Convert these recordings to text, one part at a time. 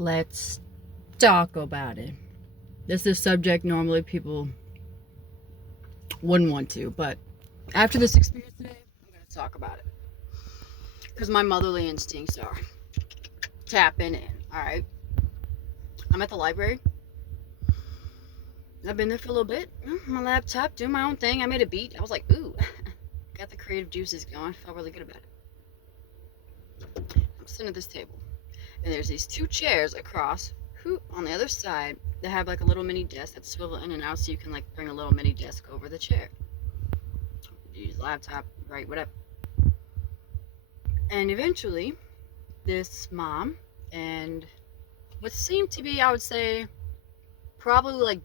let's talk about it. This is a subject normally people wouldn't want to, but after this experience today, I'm going to talk about it. Because my motherly instincts are tapping in. Alright. I'm at the library. I've been there for a little bit. My laptop, doing my own thing. I made a beat. I was like, ooh. Got the creative juices going. Felt really good about it. I'm sitting at this table. And there's these two chairs across, on the other side, that have like a little mini desk that swivel in and out so you can like bring a little mini desk over the chair. Use laptop, right, whatever. And eventually, this mom and what seemed to be, I would say, probably like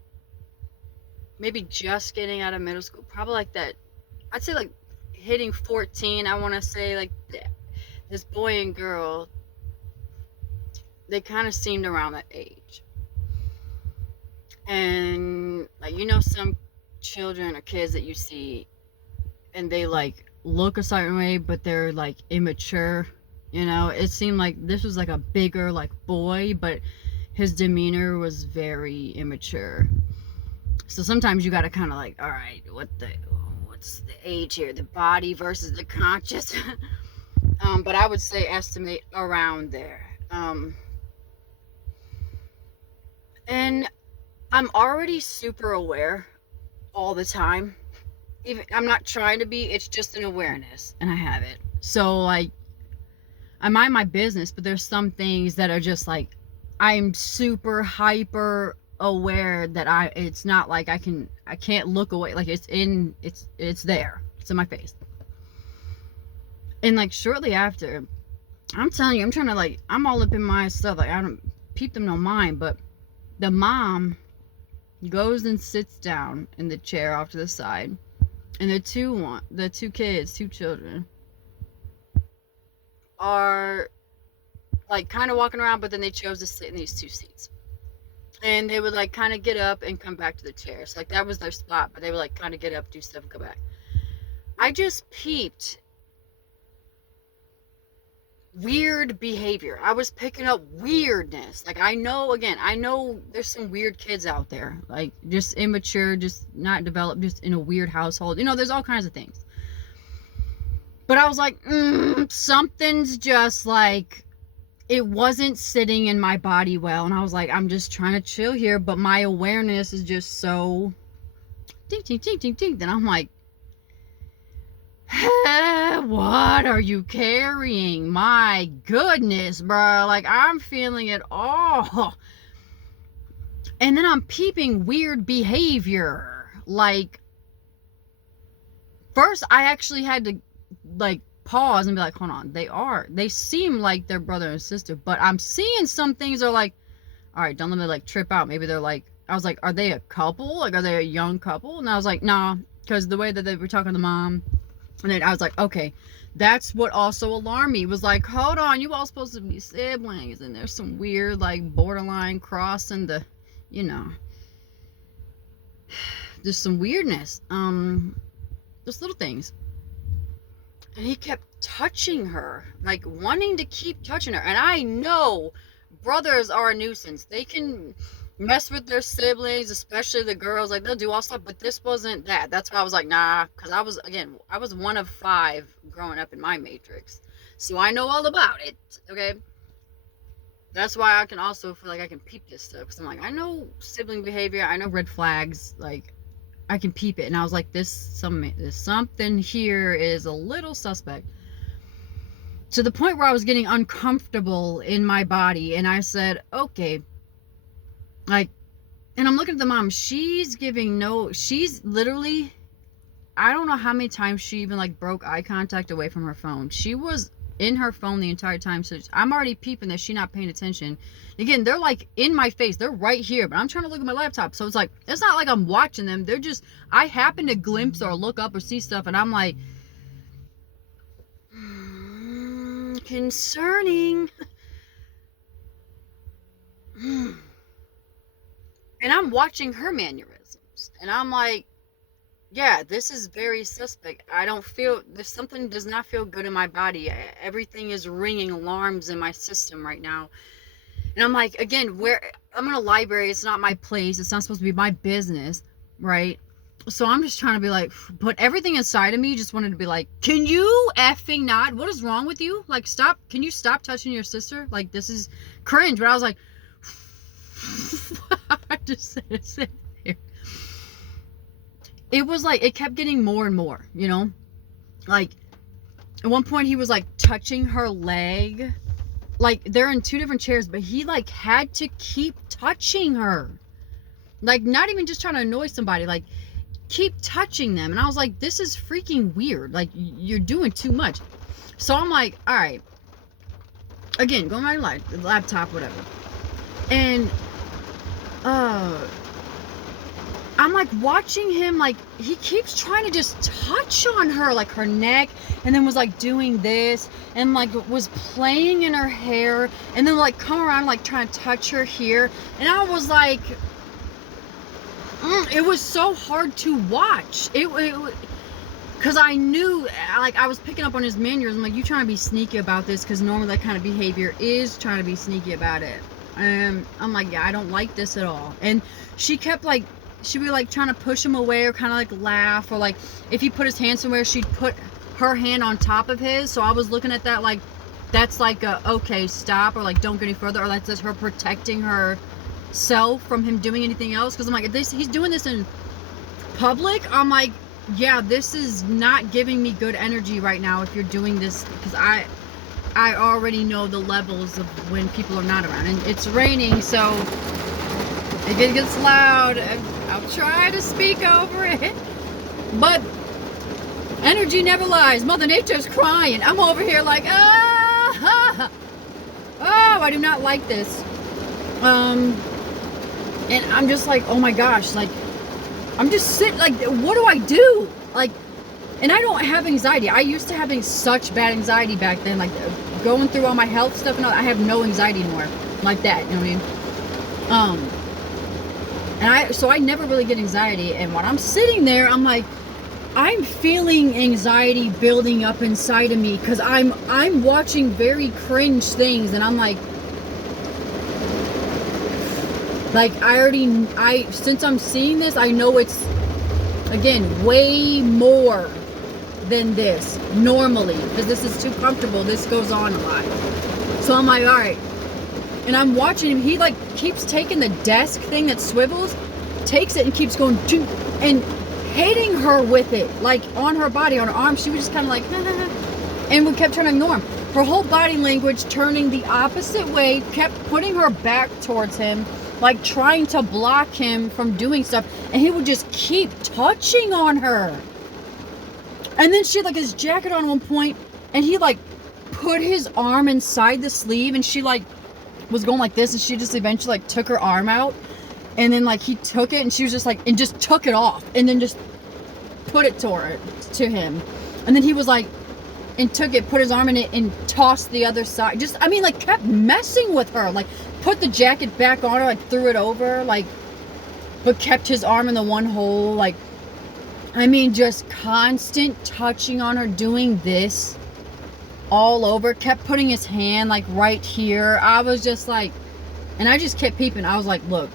maybe just getting out of middle school, probably like that, I'd say like hitting 14, I want to say like this boy and girl, they kind of seemed around that age. And like, some children or kids that you see and they like look a certain way, but they're like immature. It seemed like this was like a bigger like boy, but his demeanor was very immature. So sometimes you gotta kind of like, all right, what's the age here? The body versus the conscious. But I would say estimate around there. And I'm already super aware all the time. Even I'm not trying to be, it's just an awareness, and I have it. So like, I mind my business, but there's some things that are just like, I'm super hyper aware that it's not like I can't look away. Like it's there. It's in my face. And like shortly after, I'm telling you, I'm trying to like, I'm all up in my stuff. Like I don't peep them no mind, but the mom goes and sits down in the chair off to the side. And the two children are like kind of walking around, but then they chose to sit in these two seats. And they would like kind of get up and come back to the chairs. Like that was their spot, but they would like kind of get up, do stuff, and go back. I just peeped weird behavior. I was picking up weirdness. Like I know there's some weird kids out there, like just immature, just not developed, just in a weird household. There's all kinds of things. But I was like, something's just like, it wasn't sitting in my body well. And I was like, I'm just trying to chill here, but my awareness is just so ding, ding, ding, ding, ding. Then I'm like, what are you carrying? My goodness, bro. Like, I'm feeling it all. And then I'm peeping weird behavior. Like, first I actually had to, like, pause and be like, hold on. They seem like they're brother and sister, but I'm seeing some things are like, all right, don't let me, like, trip out. Maybe they're like, I was like, are they a couple? Like, are they a young couple? And I was like, nah, because the way that they were talking to the mom. And then I was like, okay, that's what also alarmed me. It was like, hold on, you all supposed to be siblings. And there's some weird, like, borderline crossing the, there's some weirdness. Just little things. And he kept touching her, like, wanting to keep touching her. And I know brothers are a nuisance. They can mess with their siblings, especially the girls. Like, they'll do all stuff, but this wasn't that. That's why I was like, nah, because I was one of 5 growing up in my matrix, so I know all about it. Okay, that's why I can also feel like I can peep this stuff, because I'm like, I know sibling behavior, I know red flags, like I can peep it. And I was like, there's something here is a little suspect, to the point where I was getting uncomfortable in my body. And I said, okay, like, and I'm looking at the mom, she's literally, I don't know how many times she even like broke eye contact away from her phone. She was in her phone the entire time, so I'm already peeping that she's not paying attention. Again, they're like in my face, they're right here, but I'm trying to look at my laptop, so it's like, it's not like I'm watching them, they're just, I happen to glimpse or look up or see stuff, and I'm like, concerning. And I'm watching her mannerisms, and I'm like, yeah, this is very suspect. There's something does not feel good in my body. Everything is ringing alarms in my system right now. And I'm like, again, where I'm in a library, it's not my place. It's not supposed to be my business, right? So I'm just trying to be like, but everything inside of me just wanted to be like, can you effing not? What is wrong with you? Like, stop. Can you stop touching your sister? Like, this is cringe. But I was like, I just said it here. It was like, it kept getting more and more, you know? Like, at one point he was like touching her leg. Like, they're in two different chairs, but he like had to keep touching her. Like, not even just trying to annoy somebody, like, keep touching them. And I was like, this is freaking weird. Like, you're doing too much. So I'm like, all right, again, go on my laptop, whatever. And I'm like watching him, like, he keeps trying to just touch on her, like her neck, and then was like doing this, and like was playing in her hair, and then like come around like trying to touch her here. And I was like, it was so hard to watch. It because I knew, like, I was picking up on his mannerism. Like, you trying to be sneaky about this, because normally that kind of behavior is trying to be sneaky about it. And I'm like, yeah, I don't like this at all. And she kept like, she'd be like trying to push him away, or kind of like laugh, or like if he put his hand somewhere, she'd put her hand on top of his. So I was looking at that like, that's like a, okay, stop, or like don't go any further, or that's just her protecting herself from him doing anything else. Because I'm like, if he's doing this in public, I'm like, yeah, this is not giving me good energy right now if you're doing this, because I already know the levels of when people are not around. And it's raining, so if it gets loud, I'll try to speak over it. But energy never lies. Mother Nature's crying. I'm over here like, oh, I do not like this. And I'm just like, oh my gosh, like, I'm just sitting, like, what do I do? Like, and I don't have anxiety. I used to having such bad anxiety back then, like going through all my health stuff and all. I have no anxiety anymore, like that. You know what I mean? And so I never really get anxiety. And when I'm sitting there, I'm like, I'm feeling anxiety building up inside of me, because I'm watching very cringe things, and I'm like since I'm seeing this, I know it's, again, way more than this normally, because this is too comfortable. This goes on a lot. So I'm like, all right. And I'm watching him. He like keeps taking the desk thing that swivels, takes it and keeps going, and hitting her with it, like on her body, on her arm. She was just kind of like, and we kept trying to ignore him. Her whole body language turning the opposite way, kept putting her back towards him, like trying to block him from doing stuff. And he would just keep touching on her. And then she had like his jacket on one point, and he like put his arm inside the sleeve, and she like was going like this, and she just eventually like took her arm out, and then like he took it, and she was just like, and just took it off, and then just put it to him. And then he was like, and took it, put his arm in it, and tossed the other side. Just, I mean, like, kept messing with her, like put the jacket back on her, like threw it over, like, but kept his arm in the one hole. Like, I mean, just constant touching on her, doing this all over, kept putting his hand like right here. I was just like, and I just kept peeping. I was like, look,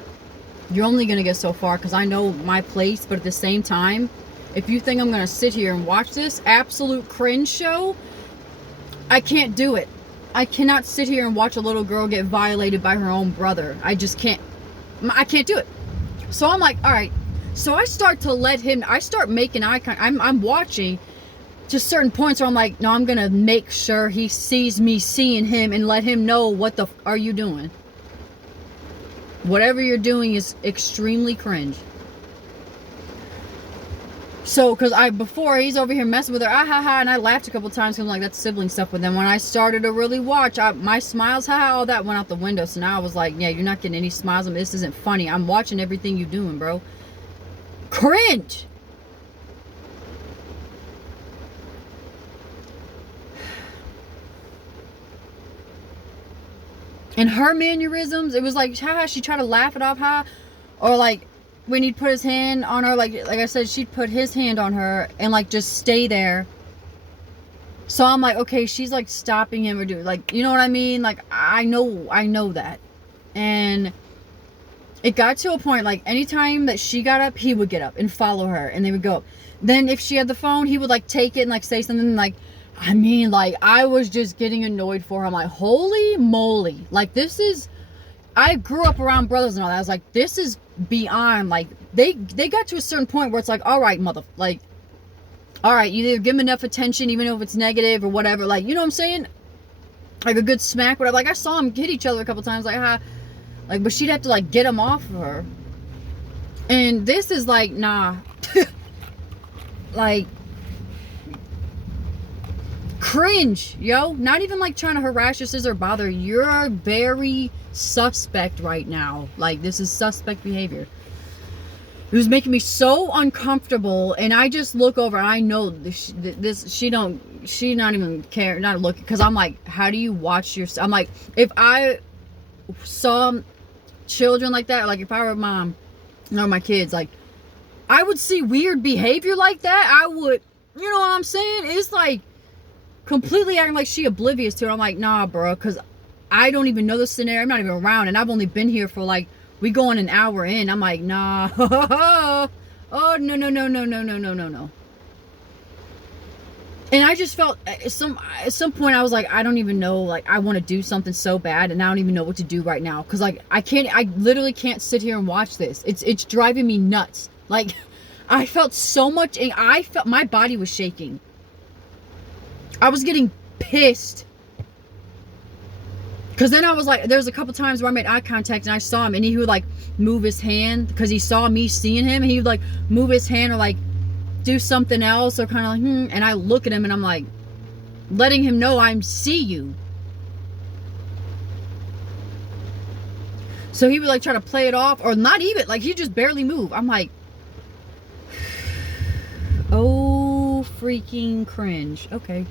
you're only gonna get so far, because I know my place, but at the same time, if you think I'm gonna sit here and watch this absolute cringe show, I can't do it. I cannot sit here and watch a little girl get violated by her own brother. I just can't. I can't do it. So I'm like, all right. So I start to let him, I start making eye contact. I'm watching to certain points where I'm like, no, I'm gonna make sure he sees me seeing him, and let him know, what the are you doing? Whatever you're doing is extremely cringe. So, because before he's over here messing with her, and I laughed a couple times, because I'm like, that's sibling stuff. But then when I started to really watch, my smiles, all that went out the window. So now I was like, yeah, you're not getting any smiles. This isn't funny. I'm watching everything you're doing, bro. Cringe. And her mannerisms, it was like, she tried to laugh it off, or like when he'd put his hand on her, like I said, she'd put his hand on her and like just stay there. So I'm like, okay, she's like stopping him, or doing, like, you know what I mean? Like, I know that. And it got to a point, like, anytime that she got up, he would get up and follow her, and they would go up. Then if she had the phone, he would, like, take it and, like, say something, like, I mean, like, I was just getting annoyed for her. I'm like, holy moly. Like, this is, I grew up around brothers and all that. I was like, this is beyond, like, they got to a certain point where it's like, all right, like, all right, you either give him enough attention, even if it's negative or whatever, like, you know what I'm saying? Like, a good smack, whatever. Like, I saw them hit each other a couple times, like, like, but she'd have to, like, get him off of her. And this is like, nah. Like, cringe, yo. Not even, like, trying to harass your sister or bother. You're very suspect right now. Like, this is suspect behavior. It was making me so uncomfortable, and I just look over, and I know she not even care, not looking, because I'm like, how do you watch your, I'm like, if I saw children like that, like, if I were a mom, or my kids, like, I would see weird behavior like that, I would, you know what I'm saying? It's like, completely acting like she oblivious to it. I'm like, nah, bro, because I don't even know the scenario, I'm not even around, and I've only been here for, like, we going an hour in. I'm like, nah. Oh, no, no, no, no, no, no, no, no, no. And I just felt at some point I was like, I don't even know, like, I want to do something so bad, and I don't even know what to do right now, because, like, I literally can't sit here and watch this. It's driving me nuts. Like, I felt so much, and I felt my body was shaking. I was getting pissed. Because then I was like, there's a couple times where I made eye contact and I saw him, and he would, like, move his hand because he saw me seeing him, and he would, like, move his hand or, like, do something else, or kind of like, and I look at him and I'm like, letting him know I see you. So he would, like, try to play it off, or not even, like, he just barely move. I'm like, oh, freaking cringe. Okay.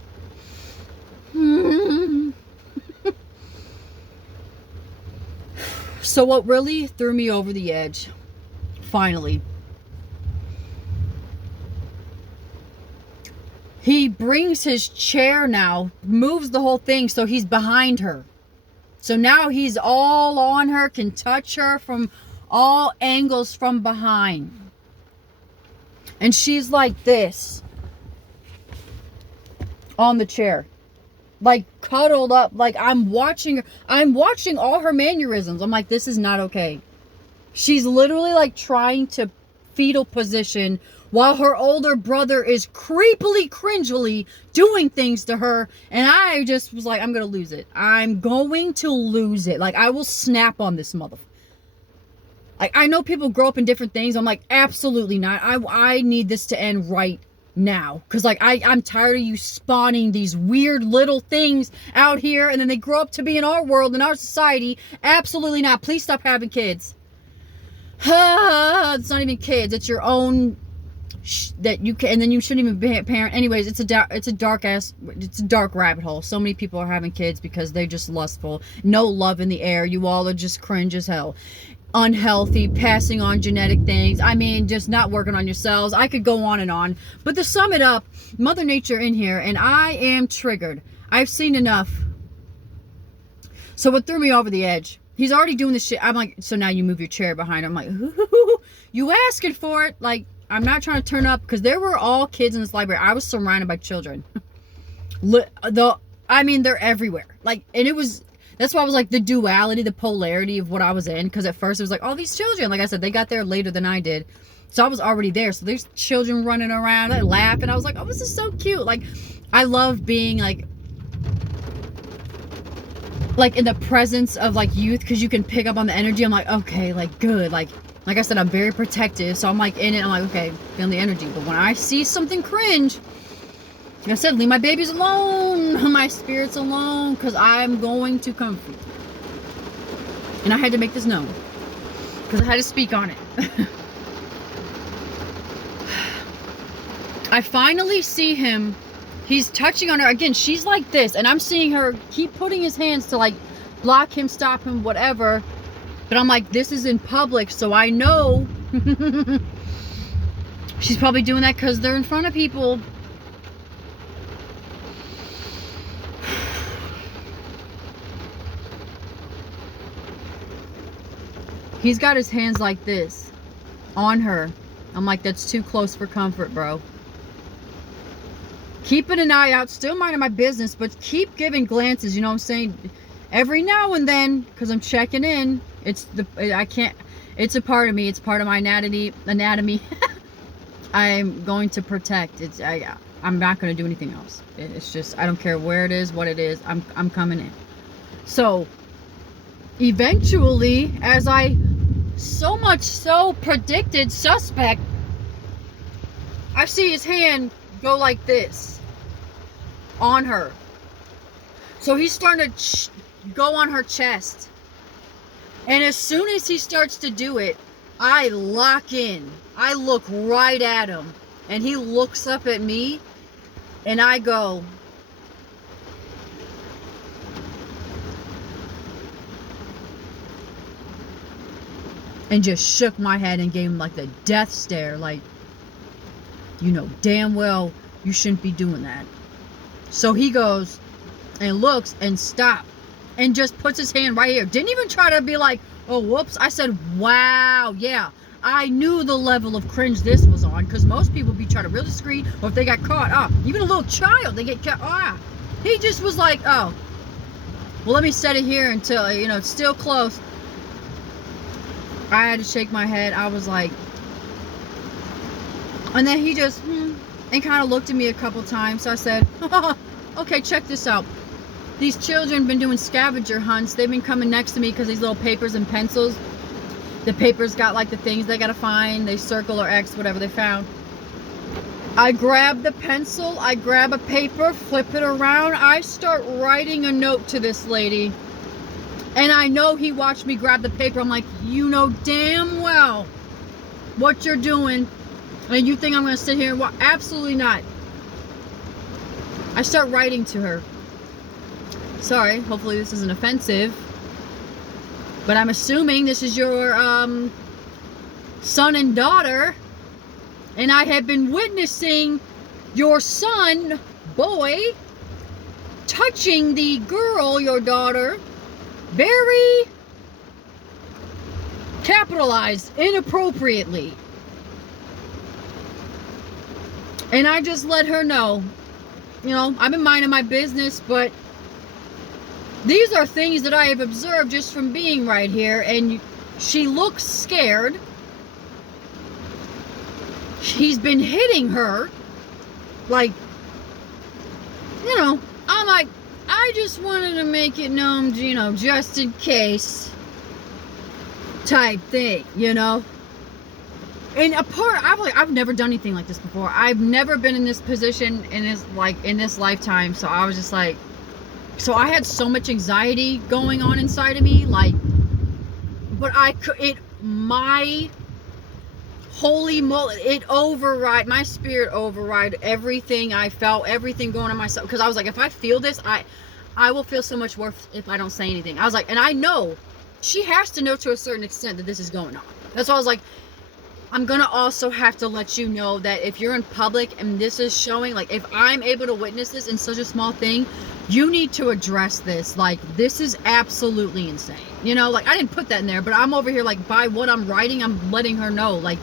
So what really threw me over the edge, finally, he brings his chair now, moves the whole thing so he's behind her. So now he's all on her, can touch her from all angles from behind. And she's like this on the chair. Like, cuddled up, like, I'm watching all her mannerisms. I'm like, this is not okay. She's literally, like, trying to fetal position while her older brother is creepily, cringily doing things to her. And I just was like, I'm gonna lose it. I'm going to lose it. Like, I will snap on this mother. Like, I know people grow up in different things. I'm like, absolutely not. I need this to end right now, because, like, I'm tired of you spawning these weird little things out here, and then they grow up to be in our world, in our society. Absolutely not. Please stop having kids. It's not even kids, it's your own that you can, and then you shouldn't even be a parent. Anyways, it's a dark rabbit hole. So many people are having kids because they're just lustful, no love in the air. You all are just cringe as hell, unhealthy, passing on genetic things. I mean, just not working on yourselves. I could go on and on, but to sum it up, Mother Nature in here, and I am triggered. I've seen enough. So what threw me over the edge, he's already doing this shit. I'm like, so now you move your chair behind him. I'm like, you asking for it. Like, I'm not trying to turn up, because there were all kids in this library. I was surrounded by children. I mean, they're everywhere. Like, and it was, that's why I was like, the duality, the polarity of what I was in. Because at first it was like, all these children, like I said, they got there later than I did. So I was already there. So there's children running around, I laugh, and I was like, oh, this is so cute. Like, I love being like in the presence of, like, youth, because you can pick up on the energy. I'm like, okay, like, good. Like I said, I'm very protective. So I'm like in it. I'm like, okay, feeling the energy. But when I see something cringe, like I said, leave my babies alone, my spirits alone, because I'm going to comfort. And I had to make this known, because I had to speak on it. I finally see him. He's touching on her. Again, she's like this, and I'm seeing her keep putting his hands to, like, block him, stop him, whatever. But I'm like, this is in public, so I know she's probably doing that because they're in front of people. He's got his hands like this on her. I'm like, that's too close for comfort, bro. Keeping an eye out, still minding my business, but keep giving glances, you know what I'm saying? Every now and then, because I'm checking in. It's a part of me. It's part of my anatomy. I'm going to protect. I'm not going to do anything else. It's just, I don't care where it is, what it is. I'm coming in. So, eventually, as I so much so predicted suspect, I see his hand go like this on her. So he's starting to go on her chest. And as soon as he starts to do it, I lock in. I look right at him. And he looks up at me. And I go, and just shook my head and gave him like the death stare. Like, you know damn well you shouldn't be doing that. So he goes and looks and stops. And just puts his hand right here. Didn't even try to be like, oh, whoops. I said, wow, yeah. I knew the level of cringe this was on. Because most people be trying to real discreet. Or if they got caught, even a little child, they get caught, He just was like, oh, well, let me set it here until, it's still close. I had to shake my head. I was like, and then he just, and kind of looked at me a couple times. So I said, okay, check this out. These children have been doing scavenger hunts. They've been coming next to me because these little papers and pencils. The papers got like the things they got to find. They circle or X, whatever they found. I grab the pencil. I grab a paper, flip it around. I start writing a note to this lady. And I know he watched me grab the paper. I'm like, you know damn well what you're doing. And you think I'm going to sit here and watch? Absolutely not. I start writing to her. Sorry, hopefully this isn't offensive. But I'm assuming this is your son and daughter. And I have been witnessing your son, boy, touching the girl, your daughter, very capitalized, inappropriately. And I just let her know, I've been minding my business, but these are things that I have observed just from being right here. And she looks scared. He's been hitting her. Like, I'm like, I just wanted to make it known, just in case type thing, And I've never done anything like this before. I've never been in this position in this lifetime. So I was just like, so I had so much anxiety going on inside of me, but my holy moly, my spirit override everything I felt, everything going on myself. Because I was like, if I feel this, I will feel so much worse if I don't say anything. I was like, and I know she has to know to a certain extent that this is going on. That's why I was like, I'm gonna also have to let you know that if you're in public and this is showing, like, if I'm able to witness this in such a small thing, you need to address this. Like, this is absolutely insane. I didn't put that in there, but I'm over here, like, by what I'm writing, I'm letting her know, like,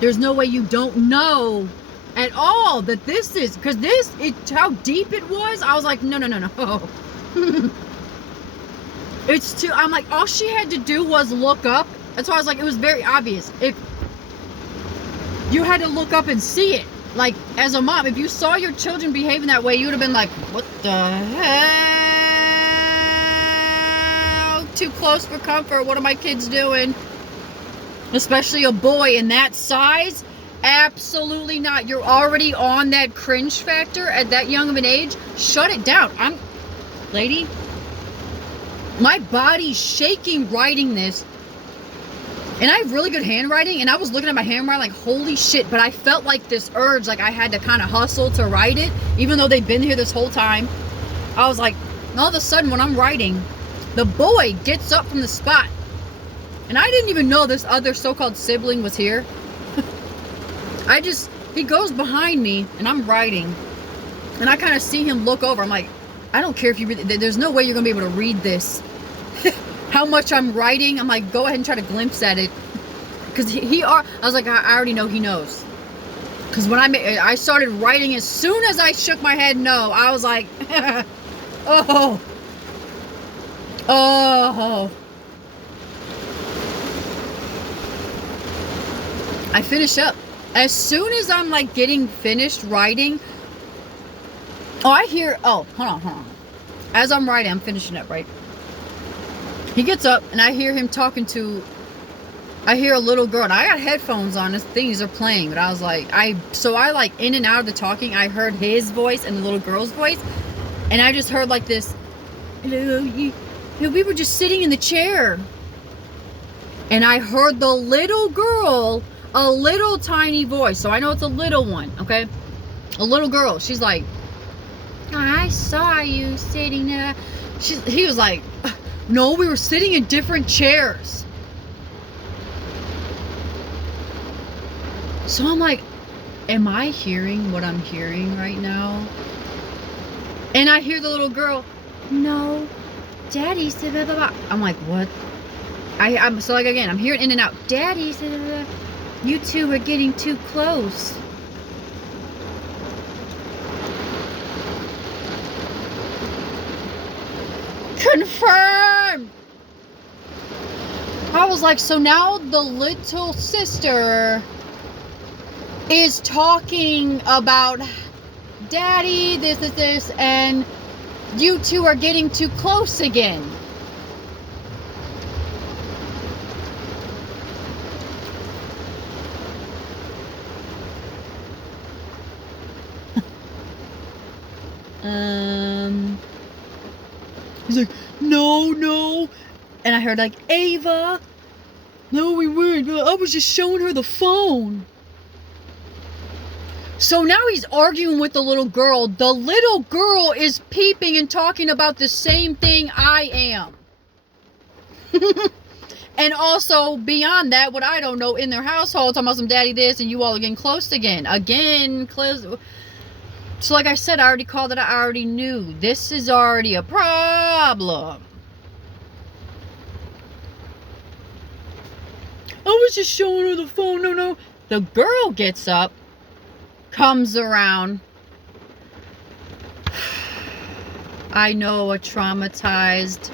there's no way you don't know at all that this is, because how deep it was, I was like, no. It's too, I'm like, all she had to do was look up. That's why I was like, it was very obvious. If you had to look up and see it. Like, as a mom, if you saw your children behaving that way, you would have been like, what the hell? Too close for comfort. What are my kids doing? Especially a boy in that size. Absolutely not. You're already on that cringe factor at that young of an age. Shut it down. Lady, my body's shaking writing this. And I have really good handwriting, and I was looking at my handwriting like, holy shit, but I felt like this urge, like I had to kind of hustle to write it, even though they've been here this whole time. I was like, all of a sudden when I'm writing, the boy gets up from the spot. And I didn't even know this other so-called sibling was here. He goes behind me, and I'm writing, and I kind of see him look over. I'm like, I don't care if you read it. There's no way you're going to be able to read this. how much I'm writing. I'm like, go ahead and try to glimpse at it. Because I was like, I already know he knows. Because when I started writing, as soon as I shook my head no, I was like, oh. Oh. I finish up. As soon as I'm like getting finished writing, hold on. As I'm writing, I'm finishing up, right? He gets up and I hear him talking to, I hear a little girl, and I got headphones on, and things are playing, but I was like, I like in and out of the talking, I heard his voice and the little girl's voice, and I just heard like this, hello, we were just sitting in the chair. And I heard the little girl, a little tiny voice, so I know it's a little one, okay? A little girl, she's like, I saw you sitting there. He was like, no, we were sitting in different chairs. So I'm like, am I hearing what I'm hearing right now? And I hear the little girl, no, Daddy said blah, blah, blah. I'm like, what? I'm so like, again, I'm hearing in and out, Daddy said blah, blah, blah. You two are getting too close. Confirmed. I was like, so now the little sister is talking about Daddy, this, and you two are getting too close again. He's like, no. And I heard like, Ava, no, we weren't. I was just showing her the phone. So now he's arguing with the little girl. The little girl is peeping and talking about the same thing I am. And also, beyond that, what I don't know, in their household, talking about some daddy this, and you all are getting close again. Close. So like I said, I already called it. I already knew. This is already a problem. I was just showing her the phone. No. The girl gets up, comes around. I know a traumatized,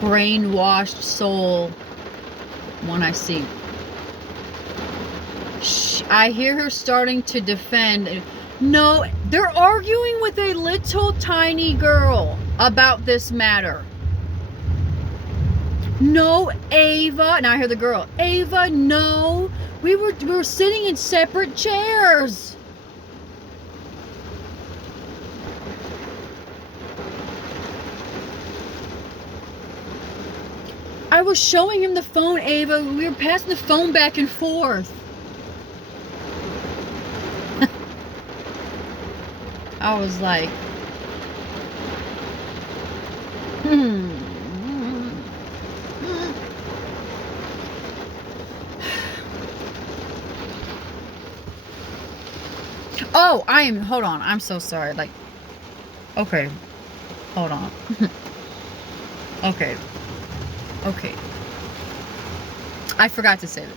brainwashed soul when I see. I hear her starting to defend. No, they're arguing with a little tiny girl about this matter. No, Ava, and I hear the girl, Ava, no, we were sitting in separate chairs. I was showing him the phone, Ava. We were passing the phone back and forth. I was like, Oh, hold on. I'm so sorry. Like, okay. Hold on. Okay. I forgot to say that.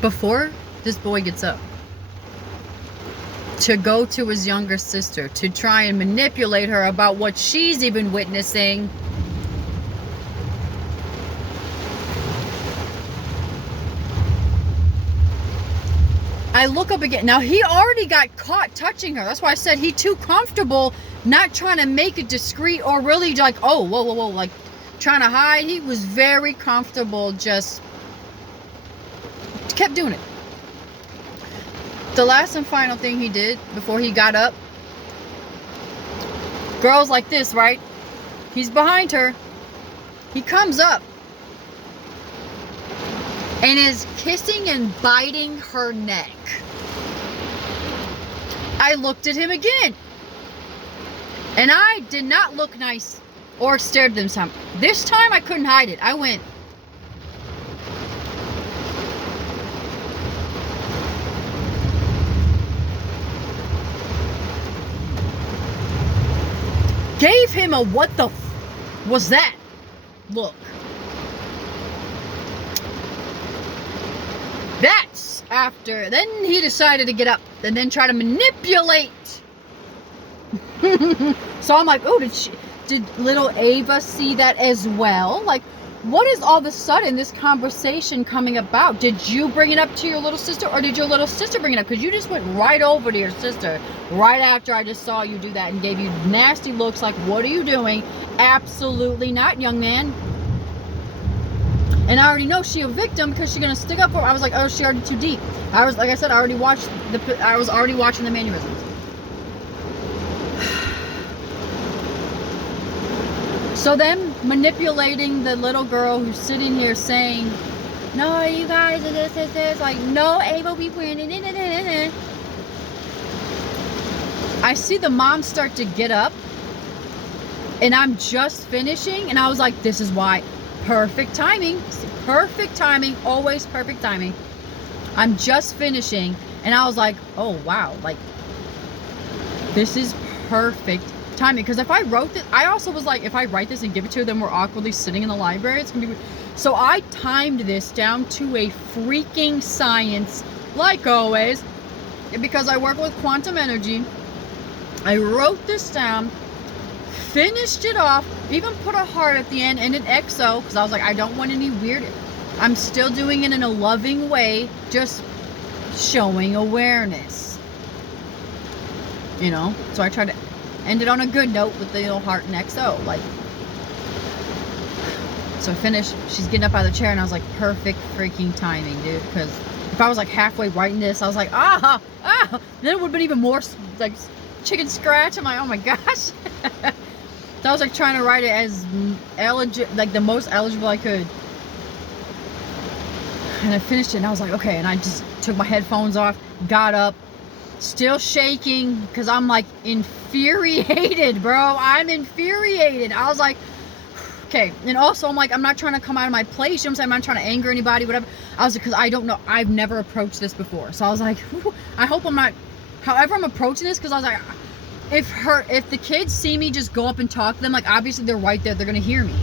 Before this boy gets up to go to his younger sister to try and manipulate her about what she's even witnessing, I look up again. Now, he already got caught touching her. That's why I said he too comfortable not trying to make it discreet or really like, oh, whoa, like trying to hide. He was very comfortable, just kept doing it. The last and final thing he did before he got up, girl's like this, right? He's behind her. He comes up and is kissing and biting her neck. I looked at him again. And I did not look nice or stared at them some. This time I couldn't hide it. I went, gave him a what the was that look. That's after. Then he decided to get up and then try to manipulate. So I'm like, oh, did little Ava see that as well? Like, what is all of a sudden this conversation coming about? Did you bring it up to your little sister, or did your little sister bring it up? Because you just went right over to your sister right after I just saw you do that and gave you nasty looks like, what are you doing? Absolutely not, young man. And I already know she a victim because she's gonna stick up for her. I was like, oh, she already too deep. I was, like I said, I was already watching the mannerisms. So then manipulating the little girl who's sitting here saying, no, you guys are this. Like, no, Ava, we winning. I see the mom start to get up, and I'm just finishing, and I was like, this is why. Perfect timing. Perfect timing. Always perfect timing. I'm just finishing, and I was like, oh, wow. Like, this is perfect timing. Because if I wrote this, I also was like, if I write this and give it to her, then we're awkwardly sitting in the library. It's going to be... So I timed this down to a freaking science, like always. Because I work with quantum energy. I wrote this down, finished it off, even put a heart at the end and an XO, because I was like, I don't want any weird... I'm still doing it in a loving way, just showing awareness. You know? So I tried to end it on a good note with the little heart and XO. Like, so I finished. She's getting up out of the chair, and I was like, perfect freaking timing, dude. Because if I was like halfway writing this, I was like, then it would have been even more like chicken scratch. I'm like, oh my gosh. So I was like trying to write it as like the most eligible I could. And I finished it, and I was like, okay. And I just took my headphones off, got up, still shaking, because I'm like infuriated, bro. I'm infuriated. I was like, okay. And also, I'm like, I'm not trying to come out of my place. You know what I'm saying? I'm not trying to anger anybody, whatever. I was like, because I don't know. I've never approached this before. So I was like, I hope I'm not, however I'm approaching this, because I was like, if the kids see me just go up and talk to them, like, obviously they're right there. They're going to hear me.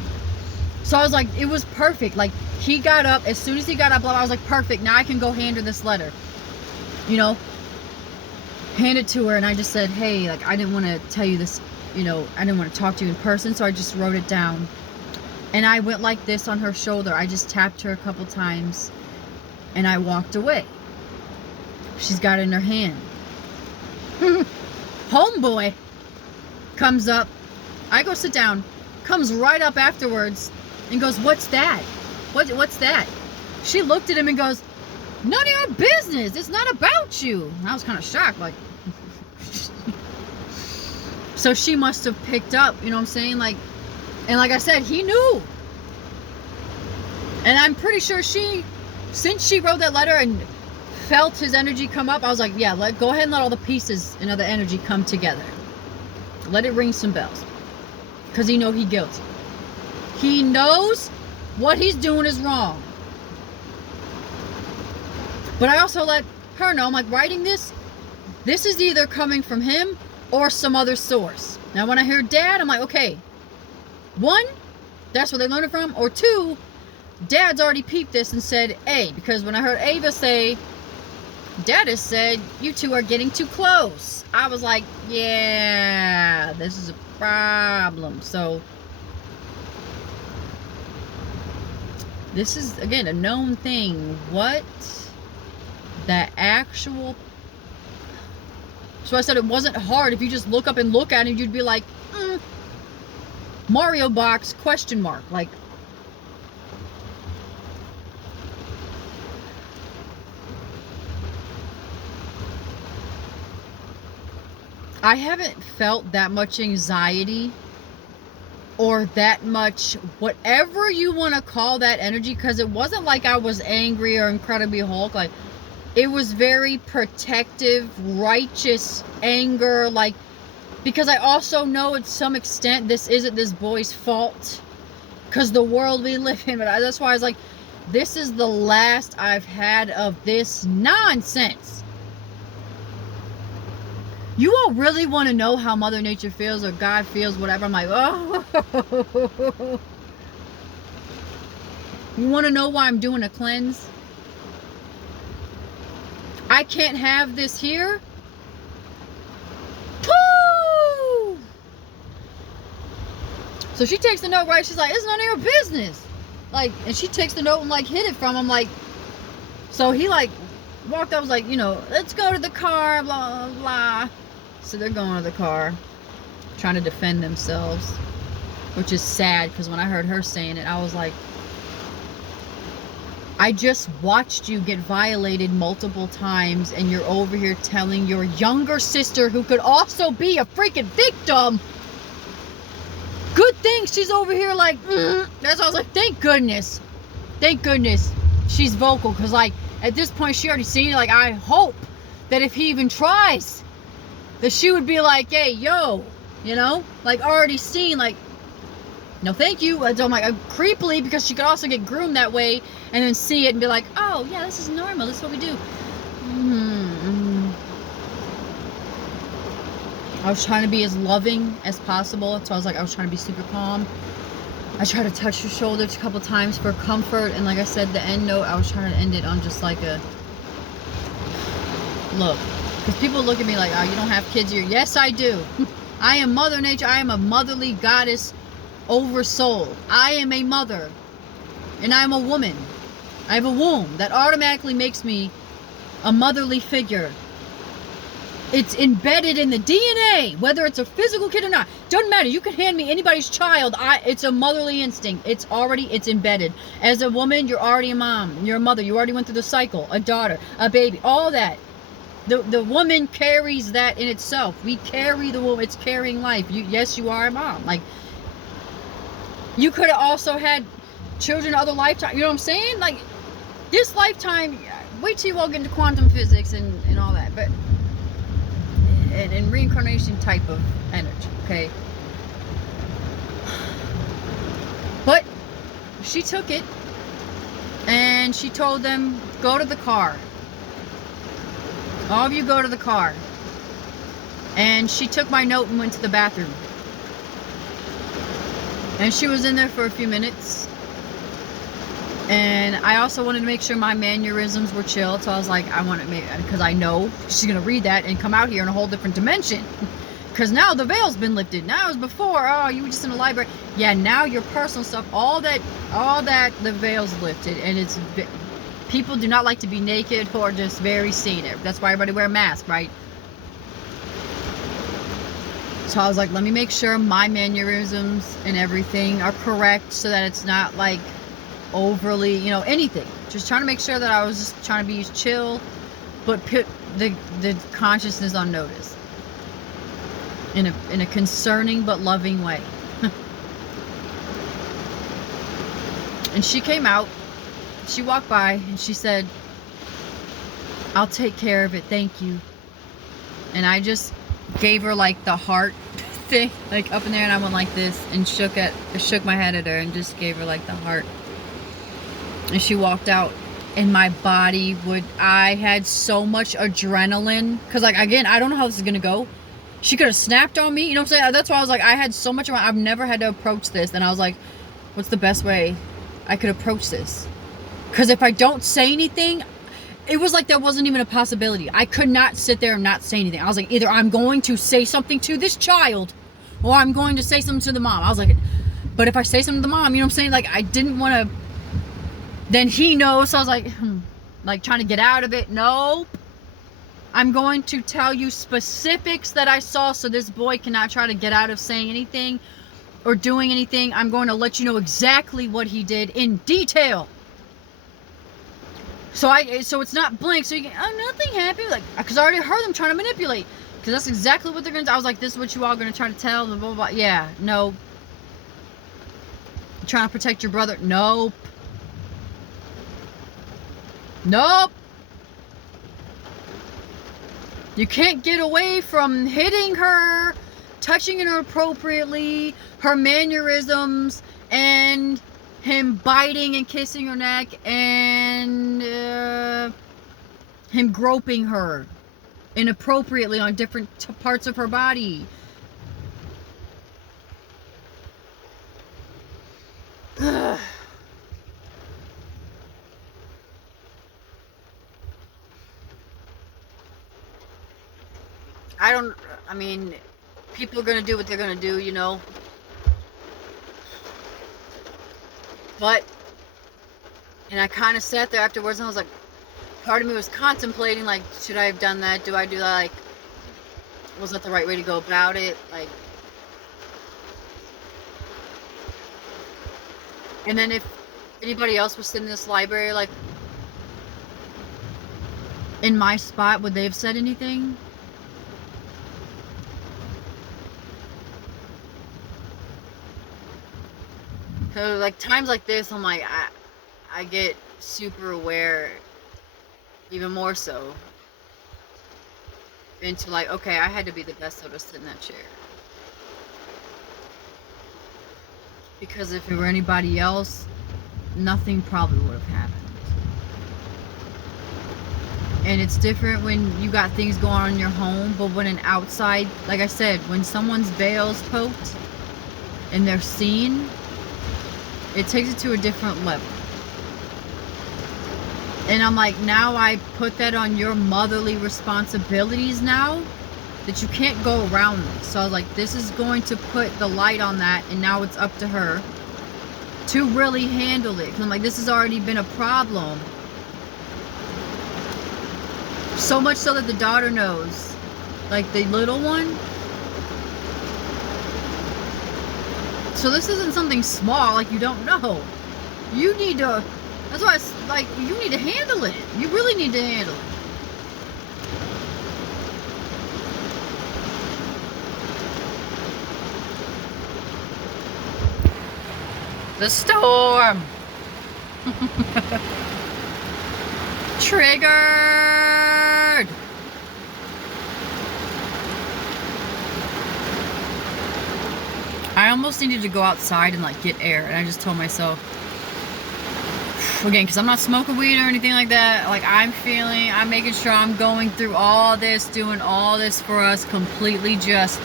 So I was like, it was perfect. Like, he got up. As soon as he got up, I was like, perfect. Now I can go hand her this letter. You know? Hand it to her, and I just said, hey, like, I didn't want to tell you this, you know, I didn't want to talk to you in person, so I just wrote it down. And I went like this on her shoulder. I just tapped her a couple times, and I walked away. She's got it in her hand. Homeboy comes up. I go sit down. Comes right up afterwards and goes, what's that? What's that? She looked at him and goes, none of your business. It's not about you. And I was kind of shocked, like. So she must have picked up, you know what I'm saying? Like, and like I said, he knew. And I'm pretty sure since she wrote that letter and felt his energy come up, I was like, yeah, go ahead and let all the pieces and other energy come together. Let it ring some bells. Because he know he guilty. He knows what he's doing is wrong. But I also let her know, I'm like, writing this is either coming from him or some other source. Now, when I hear Dad, I'm like, okay, one, that's where they learned it from, or two, Dad's already peeped this and said, A, because when I heard Ava say, Dad has said, you two are getting too close. I was like, yeah, this is a problem. So, this is, again, a known thing. What the actual... So I said it wasn't hard. If you just look up and look at it, you'd be like, Mario box, question mark. Like, I haven't felt that much anxiety or that much, whatever you want to call that energy, because it wasn't like I was angry or incredibly Hulk. Like, it was very protective, righteous anger, like, because I also know to some extent this isn't this boy's fault, because the world we live in. But that's why I was like, this is the last I've had of this nonsense. You all really want to know how Mother Nature feels or God feels, whatever. I'm like, oh. You want to know why I'm doing a cleanse? I can't have this here. Woo! So she takes the note, right? She's like, it's none of your business. Like, and she takes the note and like hid it from him. Like, so he like walked up, was like, you know, let's go to the car, blah, blah, blah. So they're going to the car, trying to defend themselves, which is sad because when I heard her saying it, I was like, I just watched you get violated multiple times and you're over here telling your younger sister, who could also be a freaking victim, good thing she's over here like, That's why I was like, thank goodness she's vocal, because like at this point she already seen it. Like, I hope that if he even tries, that she would be like, hey, yo, you know, like already seen, like, no thank you. I'm like, creepily, because she could also get groomed that way and then see it and be like, oh yeah, this is normal, this is what we do. I was trying to be as loving as possible, so I was like, I was trying to be super calm. I tried to touch her shoulder a couple times for comfort, and like I said, the end note, I was trying to end it on just like a look, because people look at me like, oh, you don't have kids here. Yes, I do. I am Mother Nature. I am a motherly goddess over soul. I am a mother, and I'm a woman. I have a womb that automatically makes me a motherly figure. It's embedded in the DNA, whether it's a physical kid or not. Doesn't matter. You can hand me anybody's child. It's a motherly instinct. It's embedded. As a woman, you're already a mom. You're a mother. You already went through the cycle. A daughter, a baby, all that. The woman carries that in itself. We carry the woman. It's carrying life. Yes, you are a mom. Like, you could have also had children other lifetime. You know what I'm saying? Like, this lifetime, wait till you all get into quantum physics and all that. But and reincarnation type of energy, okay? But she took it and she told them, go to the car. All of you go to the car. And she took my note and went to the bathroom. And she was in there for a few minutes. And I also wanted to make sure my mannerisms were chill. So I was like, I want to make, because I know she's going to read that and come out here in a whole different dimension. Because now the veil's been lifted. Now it was before, oh, you were just in a library. Yeah, now your personal stuff, all that, the veil's lifted. And it's, people do not like to be naked or just very seen. That's why everybody wear a mask, right? So I was like, let me make sure my mannerisms and everything are correct so that it's not like overly, you know, anything. Just trying to make sure that I was just trying to be chill, but put the consciousness on notice in a concerning but loving way. And she came out, she walked by and she said, I'll take care of it, thank you. And I just gave her like the heart thing, like up in there, and I went like this and shook my head at her and just gave her like the heart. And she walked out, and my body I had so much adrenaline, because like, again, I don't know how this is gonna go. She could have snapped on me, you know what I'm saying? That's why I was like, I had so much, I've never had to approach this, and I was like, what's the best way I could approach this? Because if I don't say anything, it was like that wasn't even a possibility. I could not sit there and not say anything. I was like, either I'm going to say something to this child, or I'm going to say something to the mom. I was like, but if I say something to the mom, you know what I'm saying? Like, I didn't want to, then he knows. So I was like, like trying to get out of it. Nope. I'm going to tell you specifics that I saw, so this boy cannot try to get out of saying anything or doing anything. I'm going to let you know exactly what he did in detail. So it's not blank. So you can, oh, nothing happened. Like, because I already heard them trying to manipulate. Because that's exactly what they're going to do. I was like, this is what you all going to try to tell. Blah, blah, blah. Yeah, no. You're trying to protect your brother. Nope. Nope. You can't get away from hitting her, touching her appropriately, her mannerisms, and him biting and kissing her neck, and him groping her inappropriately on different parts of her body. Ugh. I mean, people are gonna do what they're gonna do, you know. But, and I kind of sat there afterwards and I was like, part of me was contemplating, like, should I have done that? Do I do that? Like, was that the right way to go about it? Like, and then if anybody else was sitting in this library, like, in my spot, would they have said anything? So, like, times like this, I'm like, I get super aware, even more so, into like, okay, I had to be the best to sit in that chair. Because if it were anybody else, nothing probably would have happened. And it's different when you got things going on in your home, but when an outside, like I said, when someone's veil's poked and they're seen, it takes it to a different level. And I'm like, now I put that on your motherly responsibilities now, that you can't go around this. So I was like, this is going to put the light on that, and now it's up to her to really handle it. Because I'm like, this has already been a problem. So much so that the daughter knows. Like, the little one. So this isn't something small, like, you don't know. You need to, that's why it's like, you need to handle it. You really need to handle it. The storm. Triggered. I almost needed to go outside and like get air, and I just told myself, again, because I'm not smoking weed or anything like that, like I'm making sure I'm going through all this, doing all this for us completely just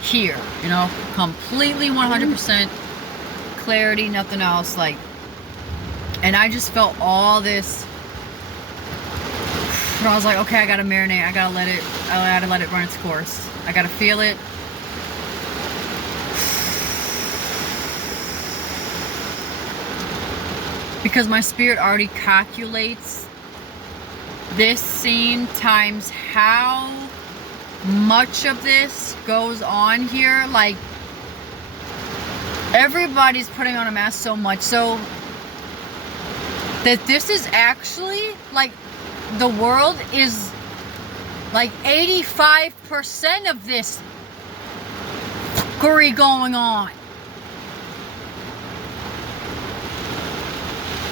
here, you know, completely 100% clarity, nothing else, like, and I just felt all this, and I was like, okay, I gotta marinate, I gotta let it run its course, I gotta feel it. Because my spirit already calculates this scene times how much of this goes on here. Like, everybody's putting on a mask so much so that this is actually, like, the world is like 85% of this fuckery going on.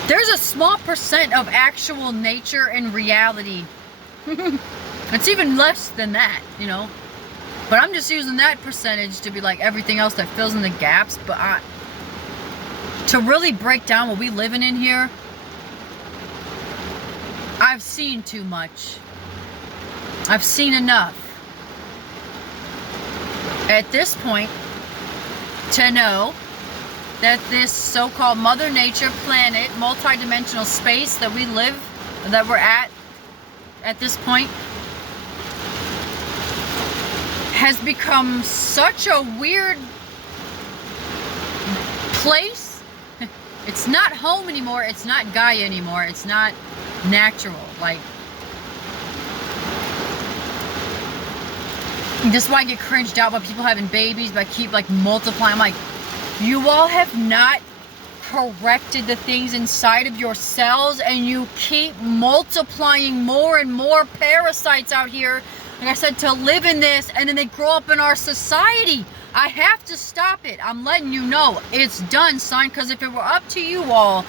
There's a small percent of actual nature and reality. It's even less than that, you know. But I'm just using that percentage to be like everything else that fills in the gaps. But to really break down what we living in here, I've seen too much. I've seen enough. At this point, to know that this so-called Mother Nature planet, multi-dimensional space that we live, that we're at this point, has become such a weird place. It's not home anymore. It's not Gaia anymore. It's not natural. Like, this is why I get cringed out by people having babies, but I keep like multiplying. I'm like, you all have not corrected the things inside of yourselves, and you keep multiplying more and more parasites out here, like I said, to live in this, and then they grow up in our society. I have to stop it. I'm letting you know. It's done, son, because if it were up to you all,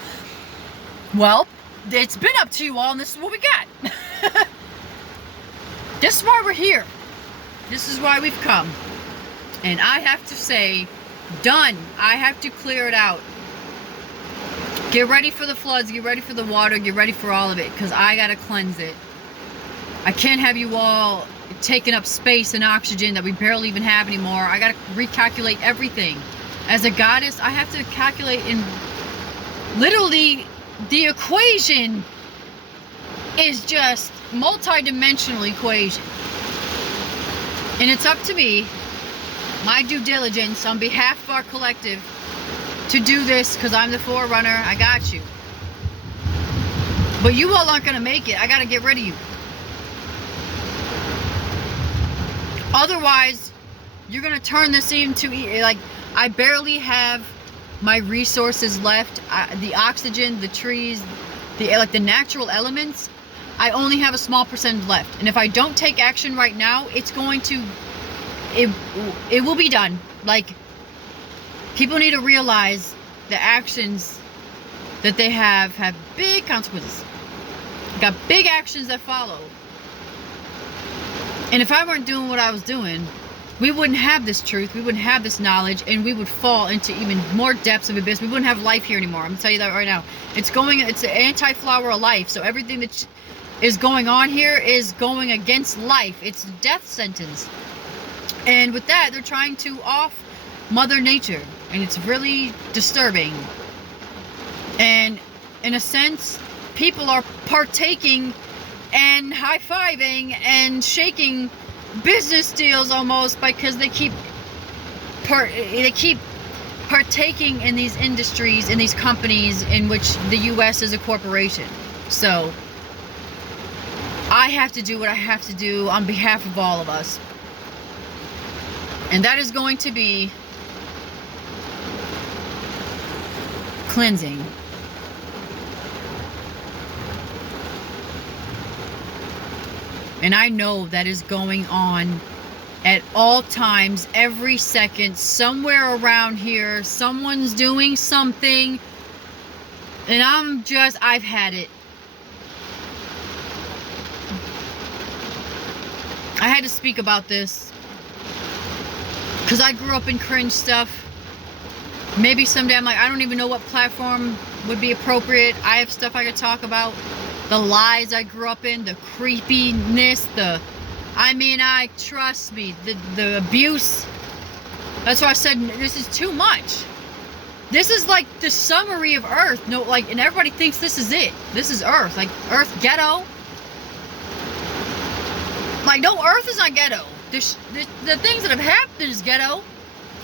well, it's been up to you all, and this is what we got. This is why we're here. This is why we've come. And I have to say, done. I have to clear it out. Get ready for the floods, get ready for the water, get ready for all of it, because I gotta cleanse it. I can't have you all taking up space and oxygen that we barely even have anymore. I gotta recalculate everything. As a goddess, I have to calculate in literally the equation is just multi-dimensional equation. And it's up to me, my due diligence on behalf of our collective, to do this, because I'm the forerunner. I got you. But you all aren't going to make it. I got to get rid of you. Otherwise, you're going to turn this into, like, I barely have my resources left. The oxygen, the trees, the natural elements, I only have a small percentage left. And if I don't take action right now, it's going to, it will be done. Like, people need to realize the actions that they have big consequences. Got big actions that follow. And if I weren't doing what I was doing, we wouldn't have this truth, we wouldn't have this knowledge, and we would fall into even more depths of abyss. We wouldn't have life here anymore. I'm gonna tell you that right now. It's the anti-flower of life. So everything that is going on here is going against life. It's a death sentence. And with that, they're trying to off Mother Nature, and it's really disturbing. And in a sense, people are partaking and high-fiving and shaking business deals almost, because they keep partaking in these industries, in these companies in which the US is a corporation. So I have to do what I have to do on behalf of all of us. And that is going to be cleansing. And I know that is going on at all times, every second, somewhere around here. Someone's doing something. And I've had it. I had to speak about this, because I grew up in cringe stuff. Maybe someday I'm like, I don't even know what platform would be appropriate. I have stuff I could talk about. The lies I grew up in, the creepiness, trust me, the abuse. That's why I said this is too much. This is like the summary of Earth. And everybody thinks this is it. This is Earth. Like, Earth ghetto. Like, no, Earth is not ghetto. The things that have happened is ghetto.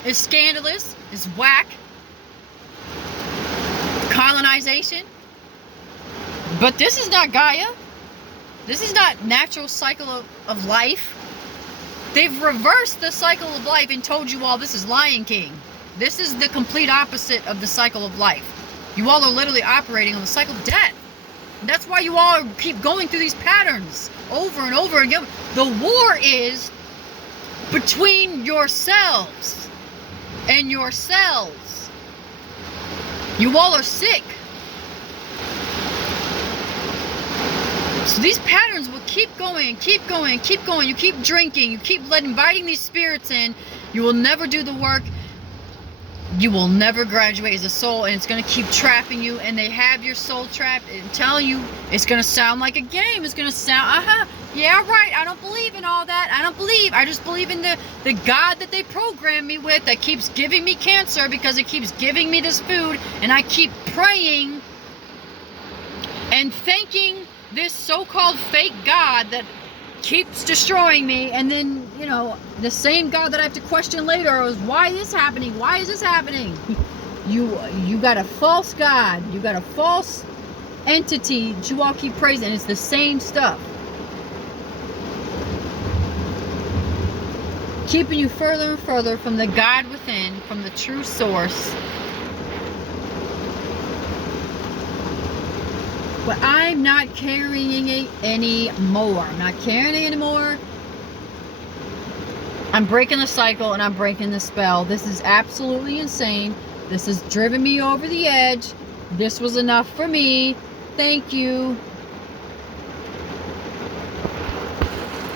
It's scandalous. It's whack. Colonization. But this is not Gaia. This is not natural cycle of life. They've reversed the cycle of life and told you all this is Lion King. This is the complete opposite of the cycle of life. You all are literally operating on the cycle of death. That's why you all keep going through these patterns over and over again. The war is between yourselves and yourselves. You all are sick. So these patterns will keep going, keep going, keep going. You keep drinking, you keep inviting these spirits in. You will never do the work. You will never graduate as a soul, and it's going to keep trapping you. And they have your soul trapped and telling you it's going to sound like a game. It's going to sound, yeah, right. I don't believe in all that. I just believe in the God that they programmed me with, that keeps giving me cancer because it keeps giving me this food. And I keep praying and thanking this so-called fake God that keeps destroying me. And then, the same God that I have to question later is, why is this happening? Why is this happening? You got a false God. You got a false entity that you all keep praising. And it's the same stuff. Keeping you further and further from the God within, from the true source. But I'm not carrying it anymore. I'm not carrying it anymore. I'm breaking the cycle and I'm breaking the spell. This is absolutely insane. This has driven me over the edge. This was enough for me. Thank you.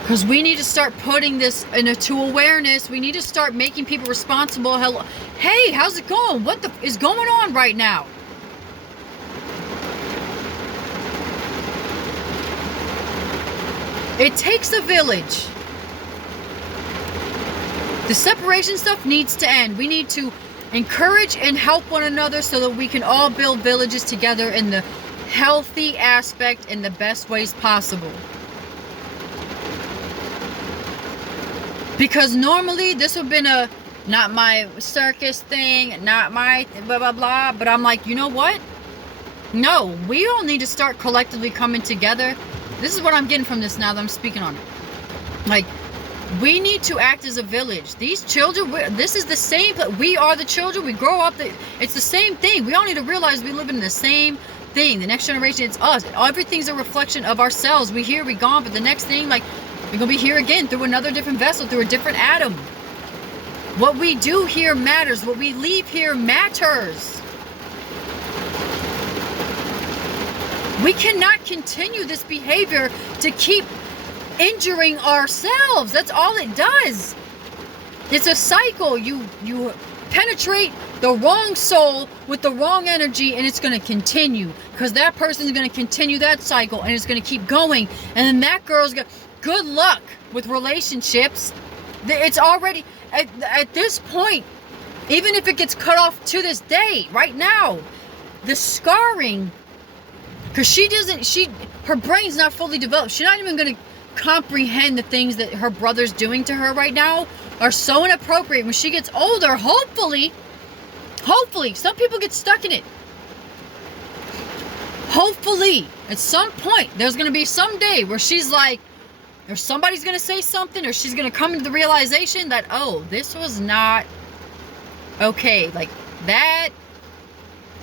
Because we need to start putting this into awareness. We need to start making people responsible. Hey, how's it going? What is going on right now? It takes a village. The separation stuff needs to end. We need to encourage and help one another so that we can all build villages together in the healthy aspect in the best ways possible. Because normally this would have been a, not my circus thing, not my blah blah blah, but I'm like, you know what? No, we all need to start collectively coming together. This is what I'm getting from this now that I'm speaking on it. Like, we need to act as a village. These children, this is the same, we are the children, we grow up, it's the same thing. We all need to realize we live in the same thing. The next generation, it's us. Everything's a reflection of ourselves. We here, we gone, but the next thing, like, we're gonna be here again through another different vessel, through a different atom. What we do here matters. What we leave here matters. We cannot continue this behavior to keep injuring ourselves. That's all it does. It's a cycle. You penetrate the wrong soul with the wrong energy, and it's going to continue, because that person's going to continue that cycle, and it's going to keep going. And then that girl's going, good luck with relationships. It's already at this point, even if it gets cut off to this day, right now, the scarring, because her brain's not fully developed. She's not even going to comprehend the things that her brother's doing to her right now are so inappropriate. When she gets older, hopefully, some people get stuck in it. Hopefully, at some point, there's going to be some day where she's like, or somebody's going to say something, or she's going to come to the realization that, oh, this was not okay. Like, that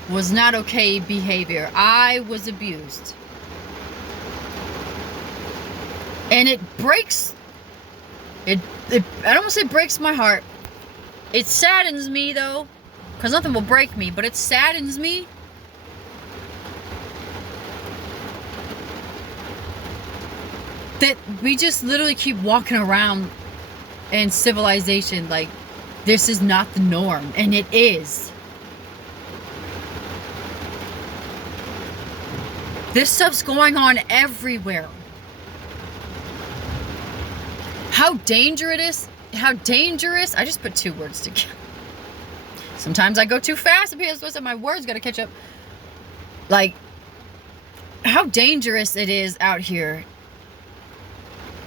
was not okay behavior. I was abused. And it breaks, I don't want to say breaks my heart. It saddens me, though, because nothing will break me, but it saddens me that we just literally keep walking around in civilization like this is not the norm, and it is. This stuff's going on everywhere. How dangerous, I just put two words together. Sometimes I go too fast because my words gotta catch up. Like, how dangerous it is out here.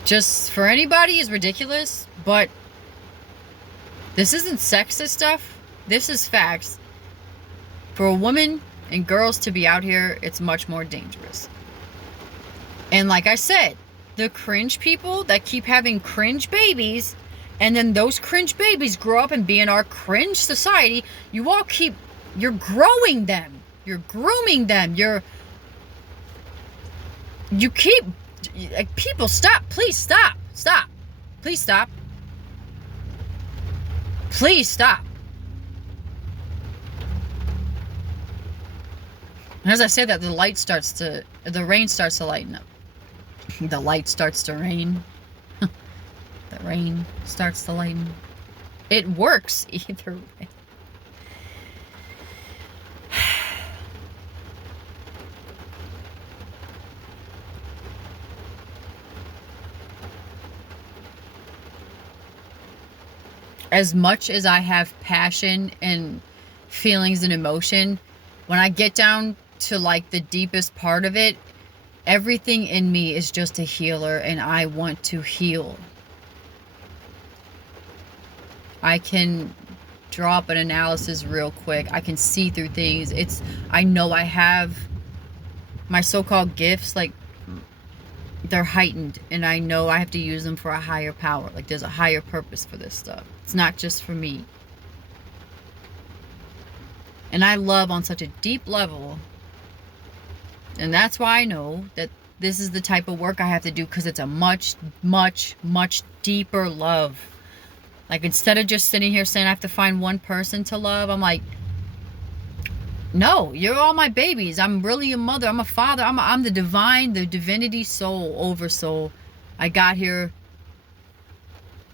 Just for anybody is ridiculous, but this isn't sexist stuff. This is facts. For a woman and girls to be out here, it's much more dangerous. And like I said, the cringe people that keep having cringe babies, and then those cringe babies grow up and be in our cringe society, you're growing them. You're grooming them. People, stop. Please stop. Stop. Please stop. Please stop. And as I say that, the rain starts to lighten up. The light starts to rain. The rain starts to lighten. It works either way. As much as I have passion and feelings and emotion, when I get down to like the deepest part of it, everything in me is just a healer, and I want to heal. I can draw up an analysis real quick. I can see through things. I know I have my so-called gifts, like, they're heightened, and I know I have to use them for a higher power. Like, there's a higher purpose for this stuff. It's not just for me. And I love on such a deep level. And that's why I know that this is the type of work I have to do, because it's a much, much, much deeper love. Like, instead of just sitting here saying I have to find one person to love, I'm like, no, you're all my babies. I'm really a mother. I'm a father. I'm the divine, the divinity soul, oversoul. I got here.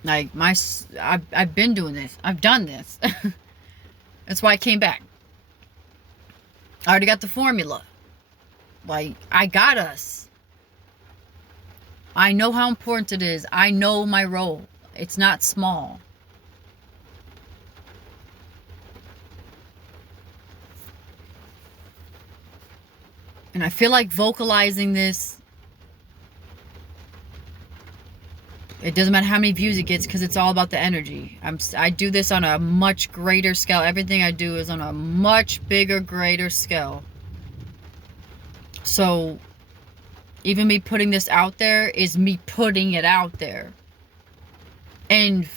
Like, I've been doing this. I've done this. That's why I came back. I already got the formula. Like, I got us. I know how important it is. I know my role. It's not small. And I feel like vocalizing this, it doesn't matter how many views it gets, because it's all about the energy. I do this on a much greater scale. Everything I do is on a much bigger, greater scale. So even me putting this out there is me putting it out there and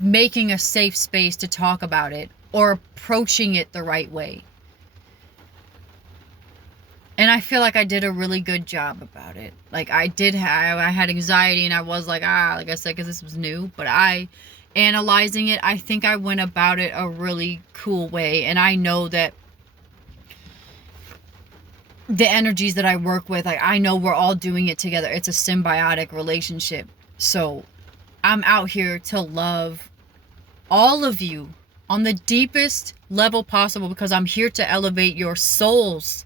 making a safe space to talk about it, or approaching it the right way. And I feel like I did a really good job about it. Like I had anxiety, and I was like I said, because this was new, but analyzing it, I think I went about it a really cool way. And I know that the energies that I work with, like I know we're all doing it together. It's a symbiotic relationship. So I'm out here to love all of you on the deepest level possible, because I'm here to elevate your souls.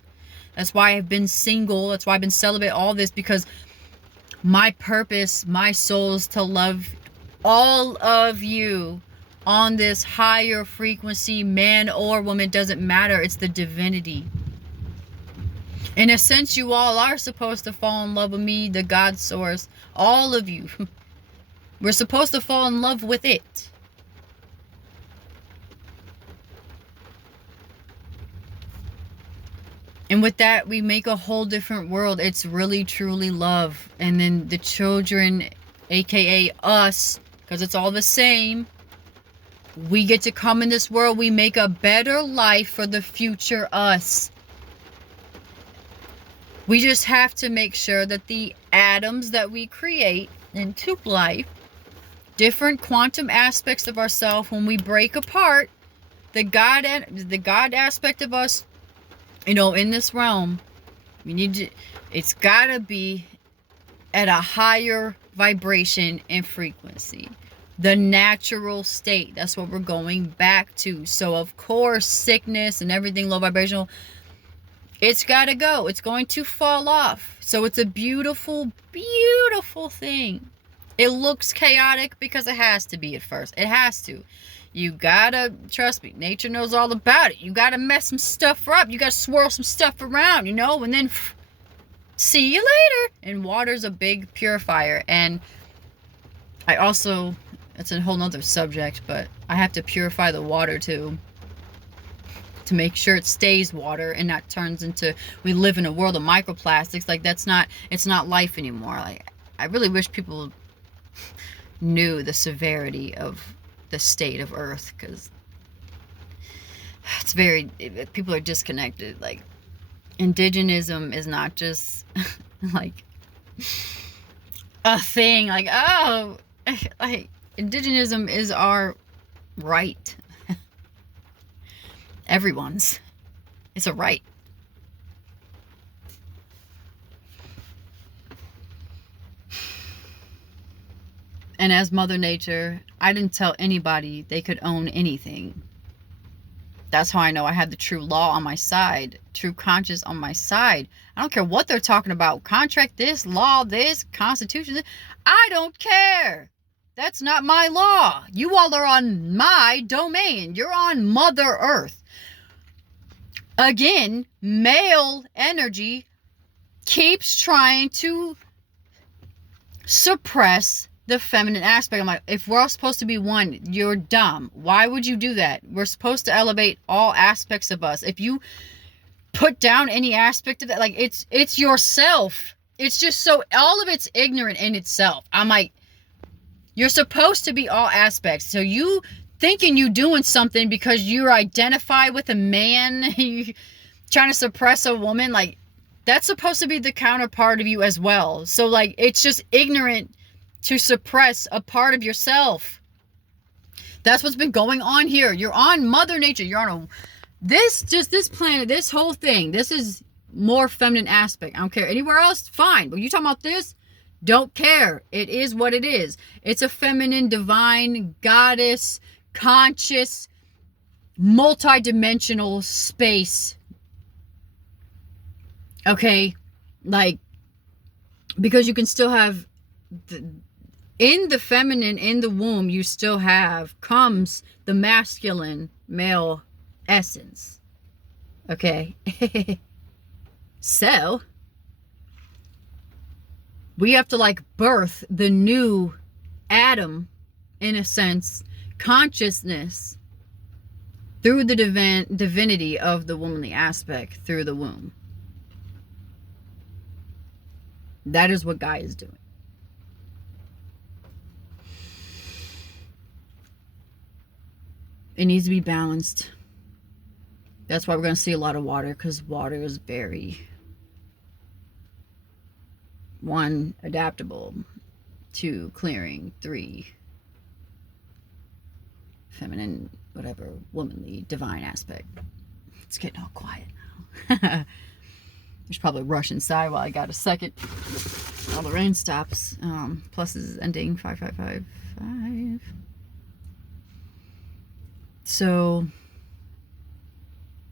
That's why I've been single. That's why I've been celibate, all this, because my purpose, my soul, is to love all of you on this higher frequency, man or woman, doesn't matter. It's the divinity. In a sense, you all are supposed to fall in love with me, the God source. All of you. We're supposed to fall in love with it. And with that, we make a whole different world. It's really, truly love. And then the children, aka us, because it's all the same, we get to come in this world. We make a better life for the future us. We just have to make sure that the atoms that we create into life, different quantum aspects of ourselves, when we break apart, the God aspect of us, you know, in this realm, we need to, it's gotta be at a higher vibration and frequency. The natural state. That's what we're going back to. So of course, sickness and everything low vibrational, it's gotta go. It's going to fall off. So it's a beautiful, beautiful thing. It looks chaotic because it has to be at first. It has to. You gotta, trust me, nature knows all about it. You gotta mess some stuff up. You gotta swirl some stuff around, you know, and then see you later. And water's a big purifier. And I also, it's a whole nother subject, but I have to purify the water too, to make sure it stays water and not turns into, we live in a world of microplastics. Like that's not, it's not life anymore. Like I really wish people knew the severity of the state of Earth, because it's very, people are disconnected. Like indigenism is not just like a thing, like, oh, like indigenism is our right. Everyone's, it's a right. And as Mother Nature, I didn't tell anybody they could own anything. That's how I know I had the true law on my side, true conscience on my side. I don't care what they're talking about. Contract this, law this, constitution this. I don't care. That's not my law. You all are on my domain. You're on Mother Earth. Again, male energy keeps trying to suppress the feminine aspect. I'm like, if we're all supposed to be one, you're dumb. Why would you do that? We're supposed to elevate all aspects of us. If you put down any aspect of that, like it's yourself. It's just so, all of it's ignorant in itself. I'm like, you're supposed to be all aspects. So you thinking you doing something because you identify with a man, you trying to suppress a woman, like that's supposed to be the counterpart of you as well. So like, it's just ignorant to suppress a part of yourself. That's what's been going on here. You're on Mother Nature. You're on this planet, this whole thing. This is more feminine aspect. I don't care. Anywhere else, fine. But you talking about this? Don't care. It is what it is. It's a feminine, divine, goddess, conscious, multi-dimensional space. Okay? Like, because you can still have in the feminine, in the womb, you still have comes the masculine male essence. Okay? So we have to like birth the new Adam, in a sense, consciousness through the divinity of the womanly aspect through the womb. That is what Gaia is doing. It needs to be balanced. That's why we're going to see a lot of water, because water is very, one, adaptable, two, clearing, three, feminine, whatever, womanly, divine aspect. It's getting all quiet now. There's probably a rush inside while I got a second. All the rain stops. Plus is ending 5555. So,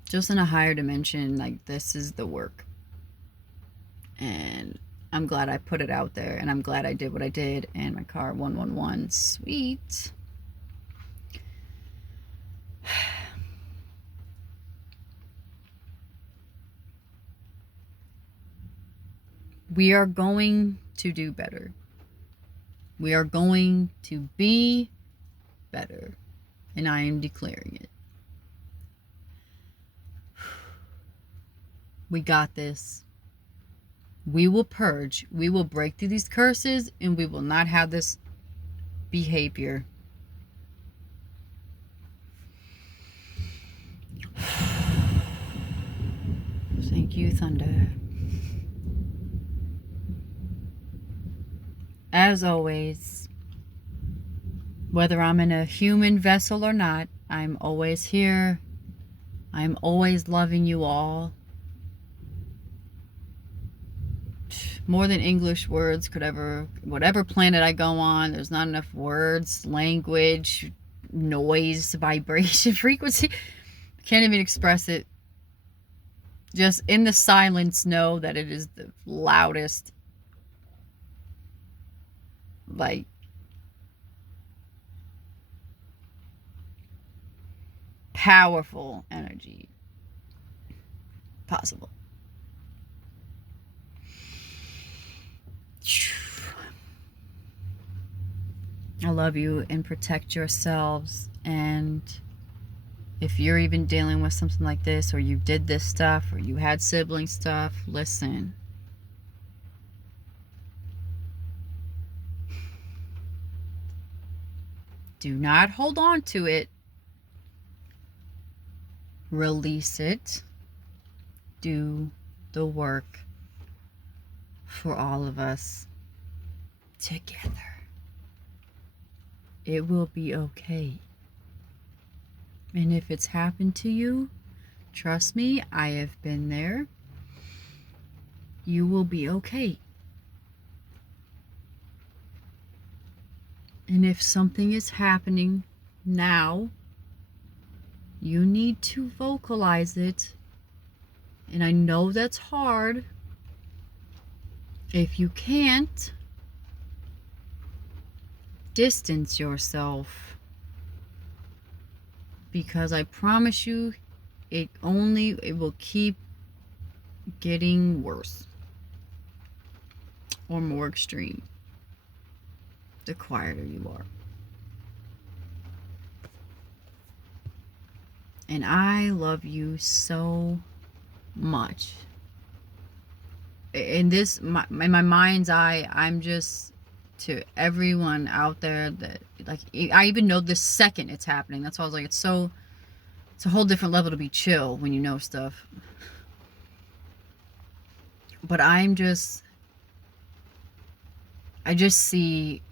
just in a higher dimension, like, this is the work. And I'm glad I put it out there, and I'm glad I did what I did. And my car 111, sweet. We are going to do better. We are going to be better. And I am declaring it. We got this. We will purge. We will break through these curses, and we will not have this behavior. Thank you, Thunder. As always, whether I'm in a human vessel or not, I'm always here. I'm always loving you all. More than English words could ever, whatever planet I go on, there's not enough words, language, noise, vibration, frequency. Can't even express it. Just in the silence, know that it is the loudest, like, powerful energy possible. I love you, and protect yourselves. And if you're even dealing with something like this, or you did this stuff, or you had sibling stuff, listen. Do not hold on to it. Release it. Do the work for all of us together. It will be okay. And if it's happened to you, trust me, I have been there. You will be okay. And if something is happening now, you need to vocalize it. And I know that's hard. If you can't, distance yourself. Because I promise you, it will keep getting worse. Or more extreme. The quieter you are. And I love you so much. In this, in my mind's eye, I'm just, to everyone out there that, like, I even know this second it's happening. That's why I was like, it's a whole different level to be chill when you know stuff. But I just see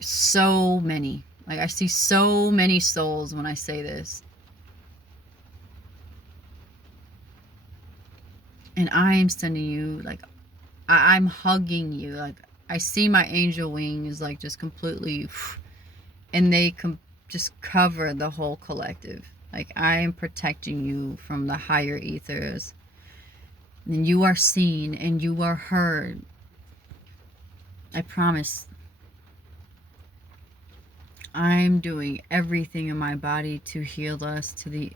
so many, like, I see so many souls when I say this. And I am sending you, like, I'm hugging you. Like, I see my angel wings, like, just completely, and they just cover the whole collective. Like, I am protecting you from the higher ethers. And you are seen and you are heard. I promise. I'm doing everything in my body to heal us to the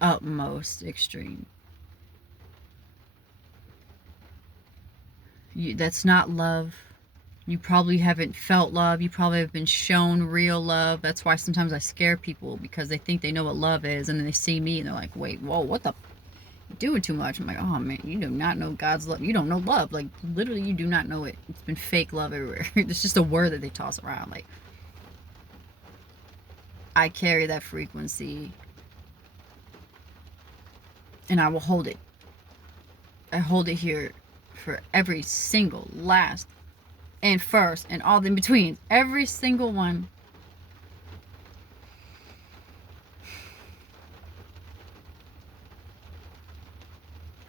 utmost extreme. That's not love. You probably haven't felt love. You probably have been shown real love. That's why sometimes I scare people, because they think they know what love is, and then they see me and they're like, wait, whoa, what the you're doing too much. I'm like, oh man, you do not know God's love. You don't know love. Like, literally, you do not know it. It's been fake love everywhere. It's just a word that they toss around. Like, I carry that frequency, and I will hold it. I hold it here for every single last and first and all in between. Every single one.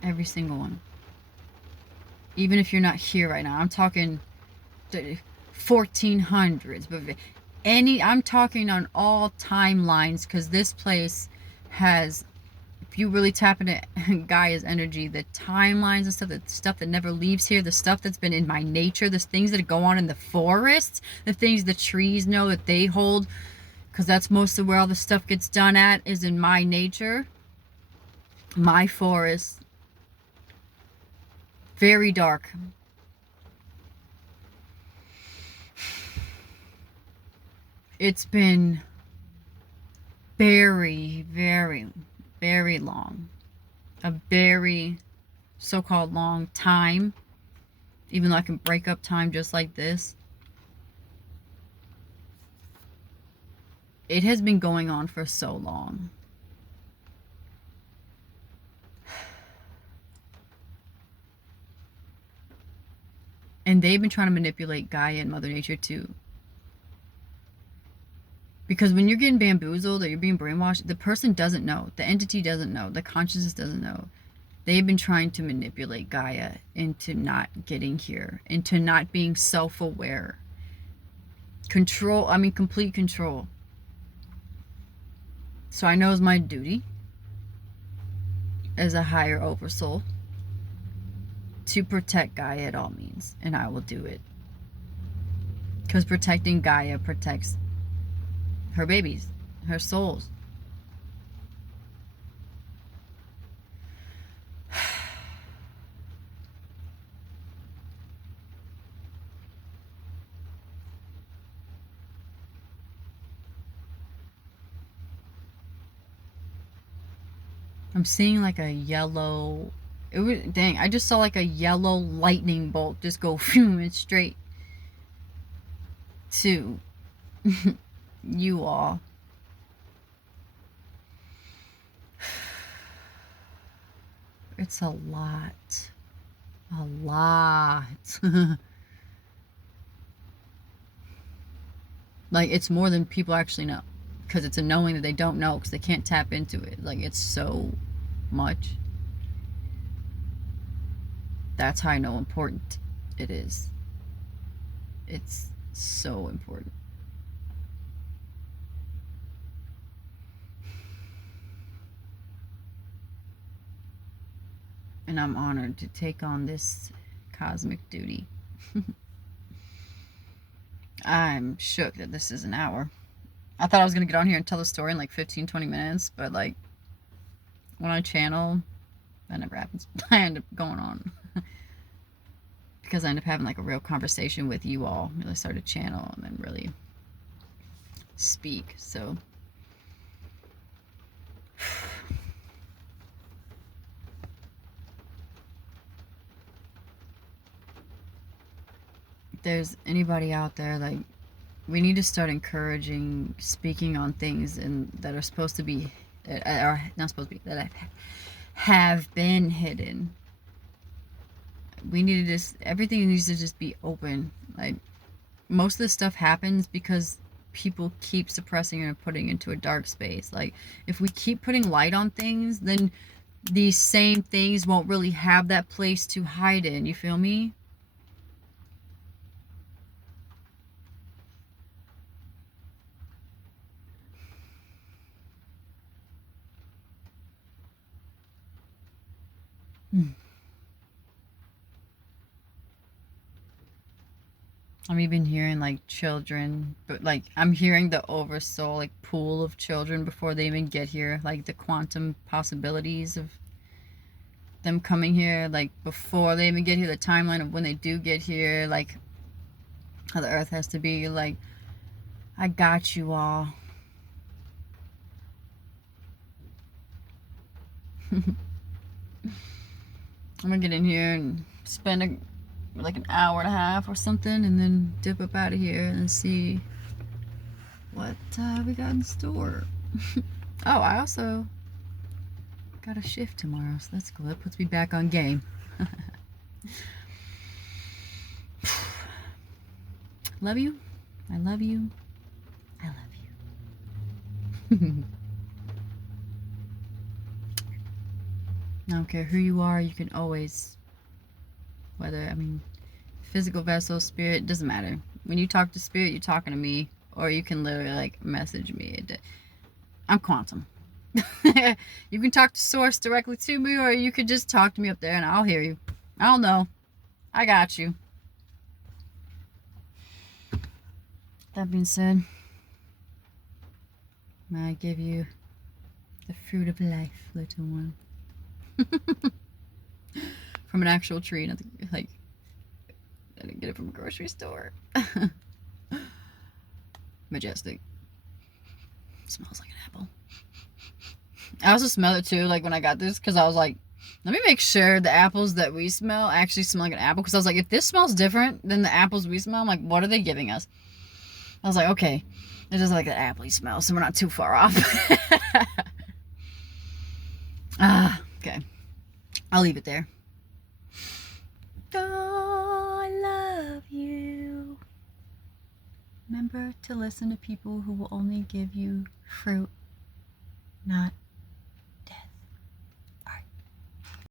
Every single one. Even if you're not here right now. I'm talking 1400s. But I'm talking on all timelines, because this place has, if you really tap into Gaia's energy, the timelines and stuff, the stuff that never leaves here, the stuff that's been in my nature, the things that go on in the forests, the things the trees know that they hold, because that's most of where all the stuff gets done at, is in my nature, my forest. Very dark. It's been very, very, very long. A very so-called long time. Even though I can break up time just like this. It has been going on for so long. And they've been trying to manipulate Gaia and Mother Nature too. Because when you're getting bamboozled or you're being brainwashed, the person doesn't know. The entity doesn't know. The consciousness doesn't know. They've been trying to manipulate Gaia into not getting here. Into not being self-aware. Control. I mean, complete control. So I know it's my duty as a higher oversoul to protect Gaia at all means. And I will do it. Because protecting Gaia protects her babies, her souls. I'm seeing like a yellow, it was, dang, I just saw like a yellow lightning bolt just go and straight to you all. It's a lot. A lot. Like, it's more than people actually know. Because it's a knowing that they don't know, because they can't tap into it. Like, it's so much. That's how I know important it is. It's so important. And I'm honored to take on this cosmic duty. I'm shook that this is an hour. I thought I was going to get on here and tell the story in like 15-20 minutes, but like when I channel, that never happens. I end up going on because I end up having like a real conversation with you all. Really start to channel and then really speak. So if there's anybody out there, like, we need to start encouraging speaking on things and that are supposed to be, or not supposed to be, that have been hidden. We need to just, everything needs to just be open. Like, most of this stuff happens because people keep suppressing it and putting it into a dark space. Like, if we keep putting light on things, then these same things won't really have that place to hide in. You feel me? I'm even hearing like children, but like I'm hearing the oversoul like pool of children before they even get here, like the quantum possibilities of them coming here, like, before they even get here, the timeline of when they do get here, like, how the earth has to be, like, I got you all. I'm gonna get in here and spend like an hour and a half or something, and then dip up out of here and see what we got in store. Oh, I also got a shift tomorrow, so that's cool. That puts me back on game. Love you. I love you. I love you. I don't care who you are, you can always, whether, I mean, physical vessel, spirit, doesn't matter. When you talk to spirit, you're talking to me, or you can literally, like, message me. I'm quantum. You can talk to source directly to me, or you could just talk to me up there and I'll hear you. I'll know. I got you. That being said, may I give you the fruit of life, little one. From an actual tree, not like, I didn't get it from a grocery store. Majestic. Smells like an apple. I also smell it too, like when I got this, because I was like, let me make sure the apples that we smell actually smell like an apple. Because I was like, if this smells different than the apples we smell, I'm like, what are they giving us? I was like, okay, it does like an apple smell, so we're not too far off. Okay. I'll leave it there. Oh, I love you. Remember to listen to people who will only give you fruit, not